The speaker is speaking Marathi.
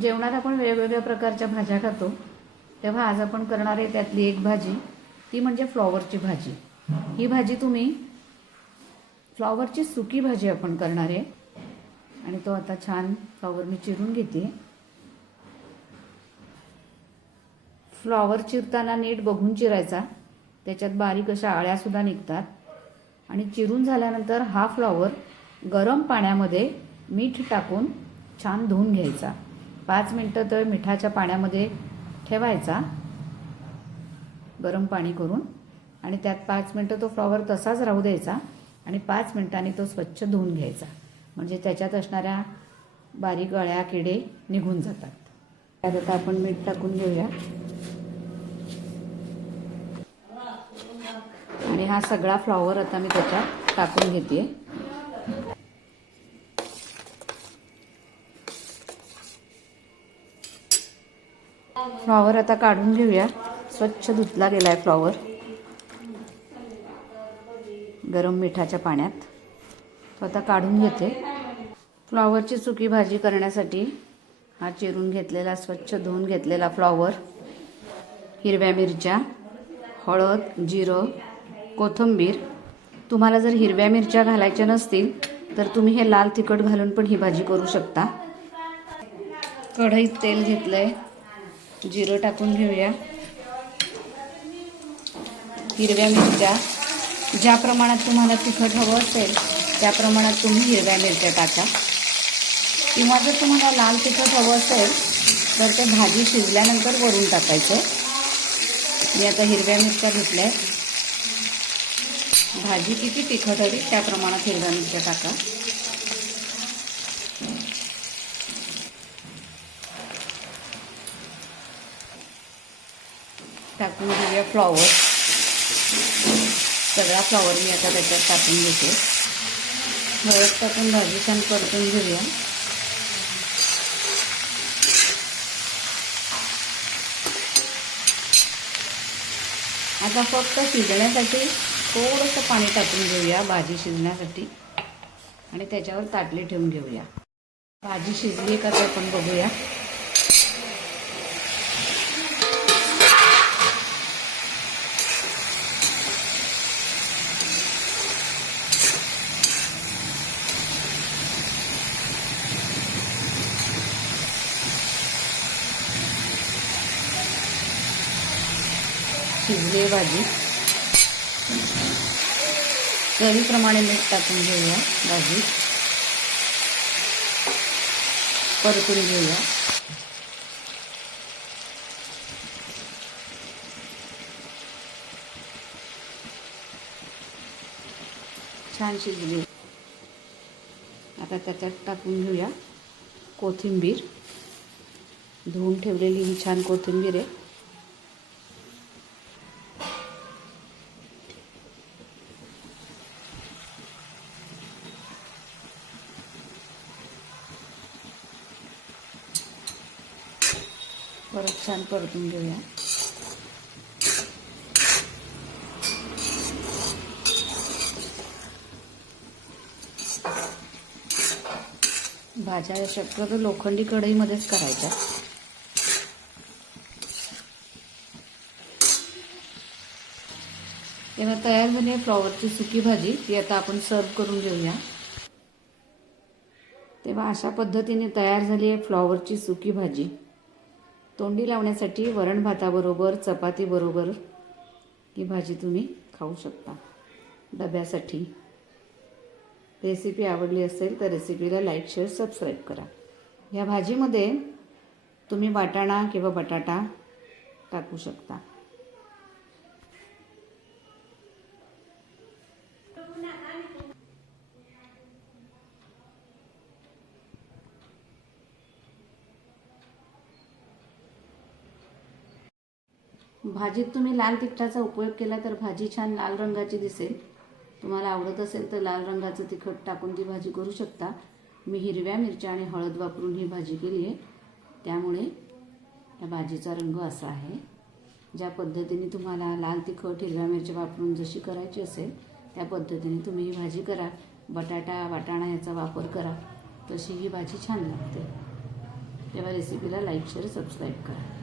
जेवणात आपण वेगवेगळ्या प्रकारच्या भाज्या खातो. तेव्हा आज आपण करणार आहे त्यातली एक भाजी. ती म्हणजे फ्लॉवरची भाजी. ही भाजी तुम्ही फ्लॉवरची सुकी भाजी आपण करणार आहे. आणि तो आता छान फ्लॉवर मी चिरून घेते. फ्लॉवर चिरताना नीट बघून चिरायचा. त्याच्यात बारीक अशा आळ्यासुद्धा निघतात. आणि चिरून झाल्यानंतर हा फ्लॉवर गरम पाण्यामध्ये मीठ टाकून छान धुवून घ्यायचा. पाच मिनटं तर मिठाच्या पाण्यामध्ये ठेवायचा. गरम पाणी करून. आणि त्यात पाच मिनटं तो फ्लॉवर तसाच राहू द्यायचा. आणि पाच मिनिटांनी तो स्वच्छ धुवून घ्यायचा. म्हणजे त्याच्यात असणाऱ्या बारीक अळ्या किडे निघून जातात. त्यात आता आपण मीठ टाकून घेऊया. आणि हा सगळा फ्लॉवर आता मी त्याच्यात टाकून घेते फ्लॉवर आता काढून घेऊया. स्वच्छ धुतला गेलाय फ्लॉवर गरम मिठाच्या पाण्यात. तो आता काढून घेते. फ्लॉवरची सुकी भाजी करण्यासाठी हा चिरून घेतलेला स्वच्छ धुवून घेतलेला फ्लॉवर हिरव्या मिरच्या हळद जिरं कोथिंबीर. तुम्हाला जर हिरव्या मिरच्या घालायच्या नसतील तर तुम्ही हे लाल तिखट घालून पण ही भाजी करू शकता. कढईत तेल घेतलं आहे जिरं टाकून घेऊया. हिरव्या मिरच्या. ज्या प्रमाणात तुम्हाला तिखट हवं असेल त्या प्रमाणात तुम्ही हिरव्या मिरच्या टाका. किंवा जर तुम्हाला लाल तिखट हवं असेल तर ते भाजी शिजल्यानंतर वरून टाकायचं. मी आता हिरव्या मिरच्या घेतल्या भाजी किती तिखट हवी त्या प्रमाणात हिरव्या मिरच्या टाका. घेऊया फ्लॉवर. सगळा फ्लॉवर मी आता त्याच्यात टाकून घेते. हळद टाकून भाजी छान परतून घेऊया. आता फक्त शिजण्यासाठी थोडंसं पाणी टाकून घेऊया भाजी शिजण्यासाठी. आणि त्याच्यावर ताटली ठेवून घेऊया. भाजी शिजली का ते आपण बघूया. शिजली भाजी चवीप्रमाणे मीठ टाकून घेऊया भाजी. परतून घेऊया. छान शिजली. आता त्याच्यात टाकून घेऊया कोथिंबीर. धुवून ठेवलेली ही छान कोथिंबीर आहे. परत छान परतून घेऊया. भाज्या या शक्यतो लोखंडी कढईमध्येच करायच्या. तेव्हा तयार झाली आहे फ्लॉवरची सुकी भाजी ती आता आपण सर्व करून घेऊया. तेव्हा अशा पद्धतीने तयार झाली आहे फ्लॉवरची सुकी भाजी. तोंडी लावण्यासाठी वरण भाताबरोबर चपातीबरोबर ही भाजी तुम्ही खाऊ शकता. डब्यासाठी. रेसिपी आवडली असेल तर रेसिपीला लाईक शेअर सबस्क्राईब करा. ह्या भाजीमध्ये तुम्ही वाटाणा किंवा बटाटा टाकू शकता. भाजीत तुम्ही लाल तिखटाचा उपयोग केला तर भाजी छान लाल रंगाची दिसेल. तुम्हाला आवडत असेल तर लाल रंगाचं तिखट टाकून ती भाजी करू शकता. मी हिरव्या मिरच्या आणि हळद वापरून ही भाजी केली आहे. त्यामुळे या भाजीचा रंग असा आहे. ज्या पद्धतीने तुम्हाला लाल तिखट हिरव्या मिरच्या वापरून जशी करायची असेल त्या पद्धतीने तुम्ही ही भाजी करा. बटाटा वाटाणा याचा वापर करा. तशी ही भाजी छान लागते. तेव्हा रेसिपीला लाईक शेअर सबस्क्राईब करा.